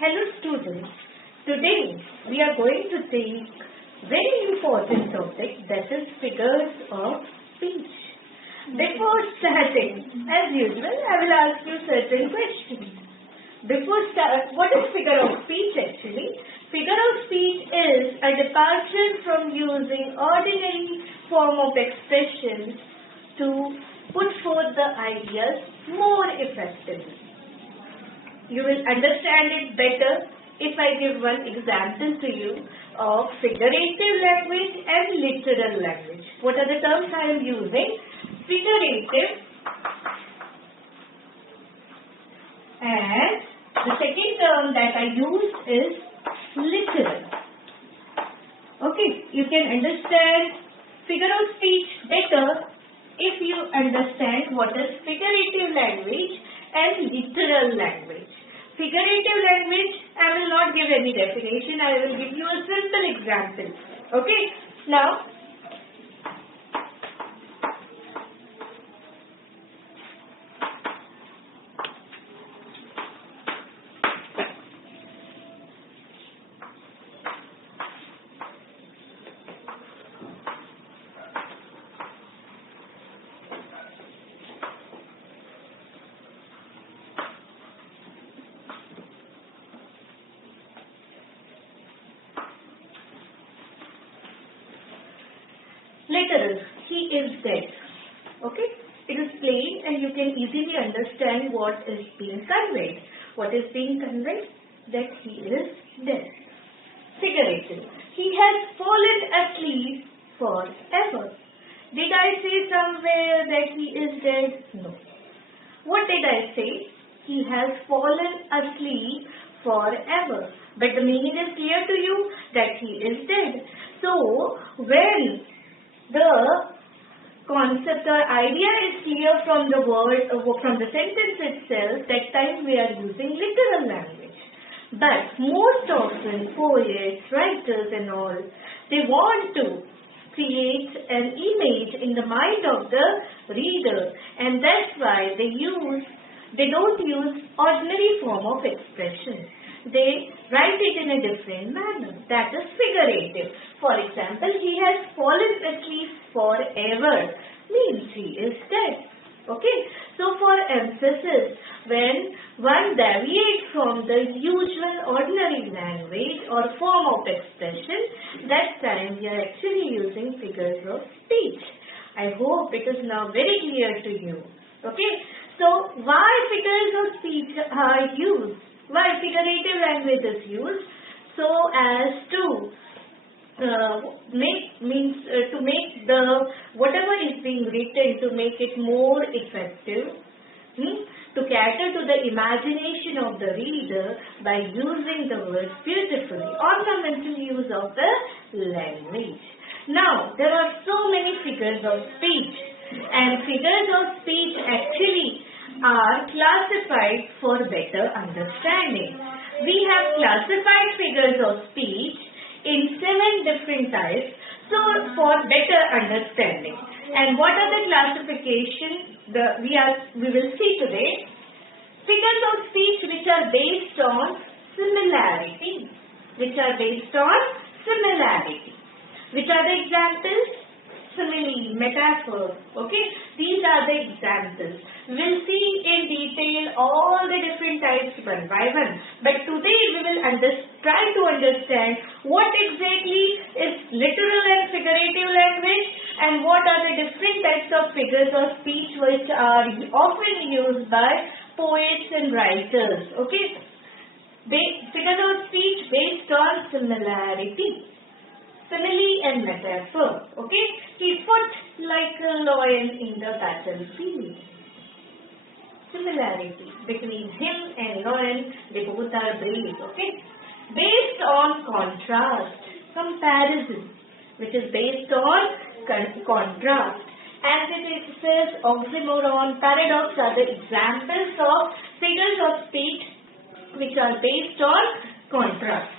Hello students, today we are going to take very important topic, that is figures of speech. Before starting, as usual, I will ask you certain questions. What is figure of speech actually? Figure of speech is a departure from using ordinary form of expression to put forth the ideas more effectively. You will understand it better if I give one example to you of figurative language and literal language. What are the terms I am using? Figurative and the second term that I use is literal. Okay, you can understand figure of speech better if you understand what is figurative language and literal language. Figurative language, I will not give any definition, I will give you a simple example. Okay, now literal, he is dead. Okay, it is plain and you can easily understand what is being conveyed. What is being conveyed? That he is dead. Figurative, he has fallen asleep forever. Did I say somewhere that he is dead? No. What did I say? He has fallen asleep forever. But the meaning is clear to you that he is dead. So, when the concept or idea is clear from the word, from the sentence itself, that time we are using literal language. But most often poets, writers and all, they want to create an image in the mind of the reader, and that's why they don't use ordinary form of expression. They write it in a different manner. That is figurative. For example, he has fallen asleep forever means he is dead. Okay. So for emphasis, when one deviates from the usual ordinary language or form of expression, that time we are actually using figures of speech. I hope it is now very clear to you. Okay. So why figures of speech are used? Why figurative language is used? So as to make the whatever is being written to make it more effective, to cater to the imagination of the reader by using the words beautifully, ornamental use of the language. Now there are so many figures of speech, and figures of speech actually are classified for better understanding. We have classified figures of speech in 7 different types, so for better understanding. And what are the classifications we will see today? Figures of speech which are based on similarity. Which are based on similarity. Which are the examples? Simile, metaphor. Okay, these are the examples. We'll see in detail all the different types one by one. But today we will try to understand what exactly is literal and figurative language and what are the different types of figures of speech which are often used by poets and writers. Okay, figures of speech based on similarity. Simile and metaphor. Okay, he fought like a lion in the battlefield. Similarity between him and lion, they both are brave. Okay, based on contrast, comparison, which is based on contrast. Antithesis, oxymoron, paradox are the examples of figures of speech which are based on contrast.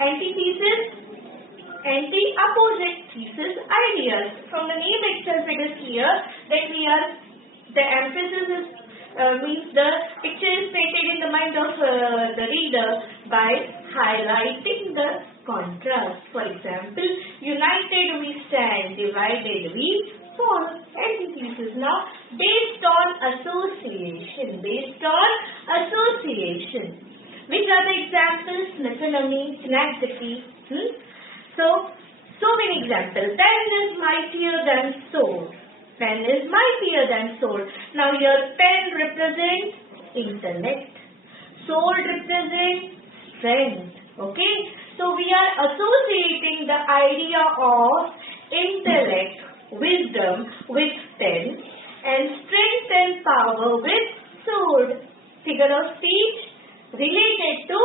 Antithesis, anti-opposite thesis ideas. From the name itself it is clear that the emphasis is means the picture is painted in the mind of the reader by highlighting the contrast. For example, united we stand, divided we fall. Antithesis. Now, based on association. Based on association. Which are the examples? Metonymy, synecdoche. So many examples. Pen is mightier than sword. Pen is mightier than sword. Now here pen represents intellect. Sword represents strength. Okay. So we are associating the idea of intellect, wisdom with pen and strength and power with sword. Figure of speech related to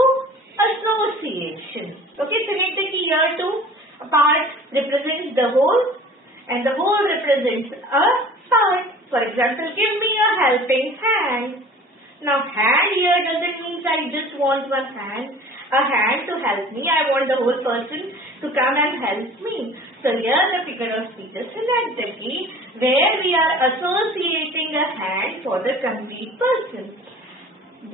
association. Okay. Synecdoche here too. A part represents the whole and the whole represents a part. For example, give me a helping hand. Now hand here doesn't mean I just want one hand. A hand to help me. I want the whole person to come and help me. So here the figure of speech is synecdoche, where we are associating a hand for the complete person.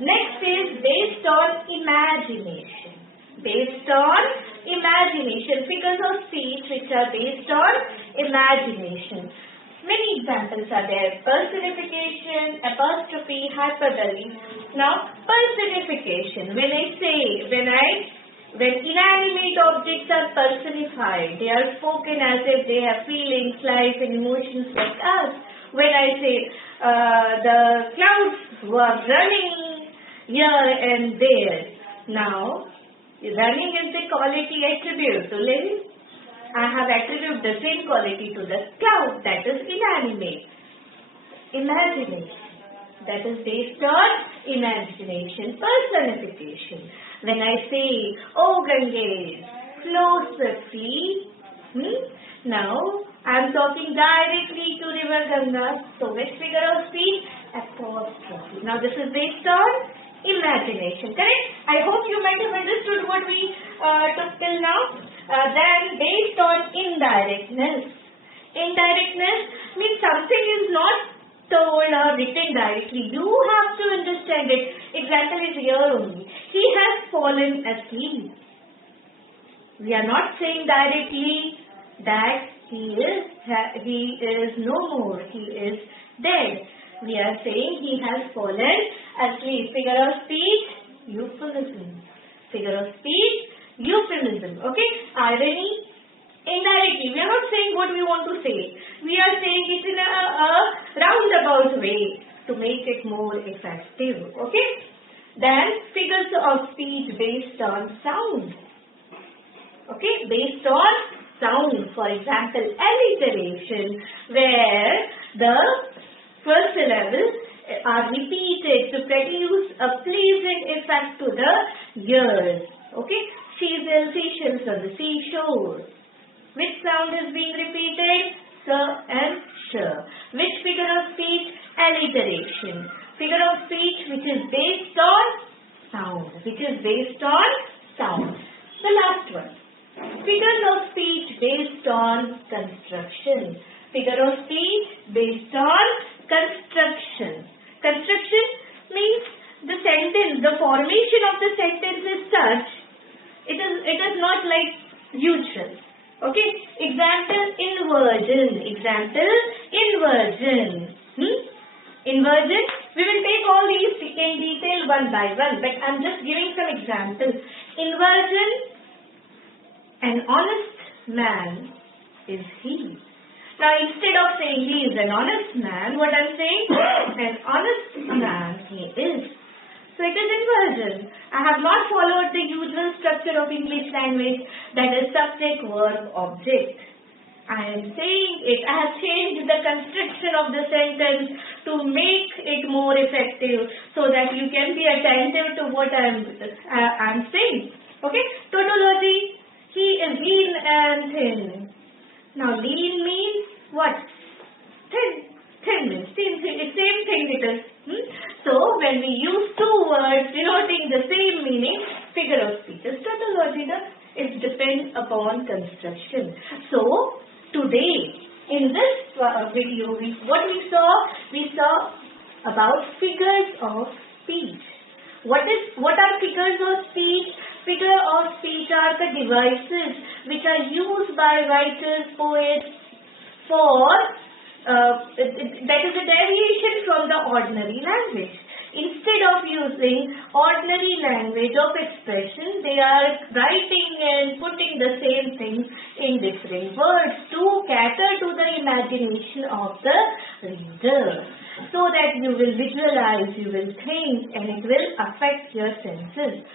Next is based on imagination. Based on imagination. Figures of speech which are based on imagination. Many examples are there. Personification, apostrophe, hyperbole. Now, personification. When inanimate objects are personified, they are spoken as if they have feelings, life and emotions like us. When I say the clouds were running here and there. Now, running is the quality attribute to living. I have attributed the same quality to the cloud, that is inanimate. Imagination, that is based on imagination. Personification. When I say, oh Ganges, flow swiftly, now I am talking directly to river Ganga. So which figure of speech? Apostrophe. Now this is based on imagination, correct? I hope you might have understood what we took till now. Then based on indirectness. Indirectness means something is not told or written directly. You have to understand it. Example is here only. He has fallen asleep. We are not saying directly that he is no more. He is dead. We are saying he has fallen asleep. Figure of speech, euphemism. Figure of speech, euphemism. Okay? Irony, indirectly. We are not saying what we want to say. We are saying it in a roundabout way to make it more effective. Okay? Then, figures of speech based on sound. Okay? Based on sound. For example, alliteration, where the first syllables are repeated to produce a pleasing effect to the ears. Okay? Seashells on the seashore. Which sound is being repeated? Sir and sure. Which figure of speech? Alliteration. Figure of speech which is based on sound. Which is based on sound. The last one. Figures of speech based on construction. Figure of speech based on construction. Construction means the sentence, the formation of the sentence is such, it is not like usual. Okay? Example, inversion. Example, inversion. Inversion, we will take all these in detail one by one, but I am just giving some examples. Inversion, an honest man is he. Now, instead of saying he is an honest man, what I am saying? An honest man he is. So, it is inversion. I have not followed the usual structure of English language, that is subject, verb, object. I am saying it. I have changed the construction of the sentence to make it more effective so that you can be attentive to what I am saying. Okay? Tautology. He is lean and thin. Now, lean means what? Thin. Thin means same thing it is. So, when we use two words denoting the same meaning, figure of speech is tautology. It depends upon construction. So, today, in this video, what we saw about figures of speech. What are figures of speech? Figure of speech are the devices which are used by writers, poets for that is a deviation from the ordinary language. Instead of using ordinary language of expression, they are writing and putting the same thing in different words to cater to the imagination of the reader, so that you will visualize, you will think, and it will affect your senses.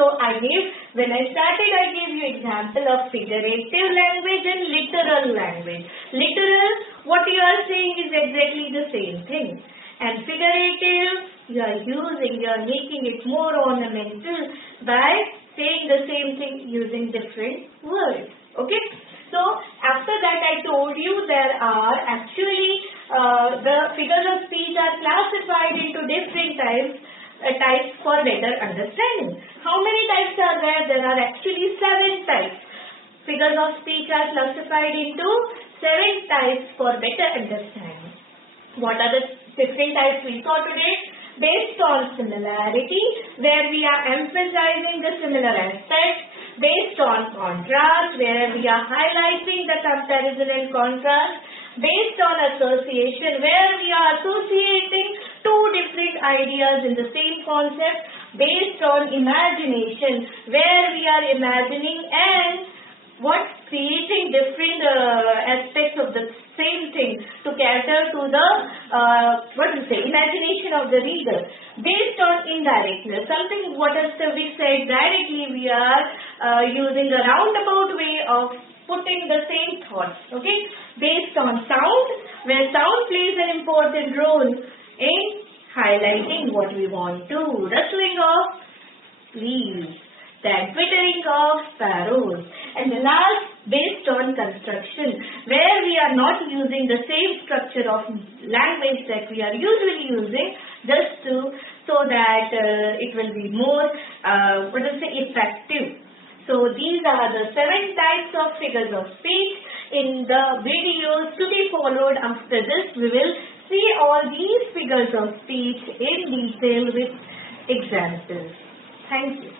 So when I started, I gave you example of figurative language and literal language. Literal, what you are saying is exactly the same thing. And figurative, you are making it more ornamental by saying the same thing using different words. Okay? So, after that I told you there are actually, the figures of speech are classified into different types for better understanding. How many types are there? There are actually 7 types. Figures of speech are classified into 7 types for better understanding. What are the different types we saw today? Based on similarity, where we are emphasizing the similar aspects. Based on contrast, where we are highlighting the comparison and contrast. Based on association, where we are associating two different ideas in the same concept. Based on imagination, where we are imagining and creating different aspects of the same thing to cater to the imagination of the reader. Based on indirectness, something what we said directly, we are using a roundabout way of putting the same thoughts. Okay, based on sound, where sound plays an important role in highlighting what we want to. Rustling of leaves, then twittering of sparrows. And the last, based on construction, where we are not using the same structure of language that we are usually using, just so that it will be more effective. So these are the 7 types of figures of speech. In the videos to be followed after this, we will see all these figures of speech in detail with examples. Thank you.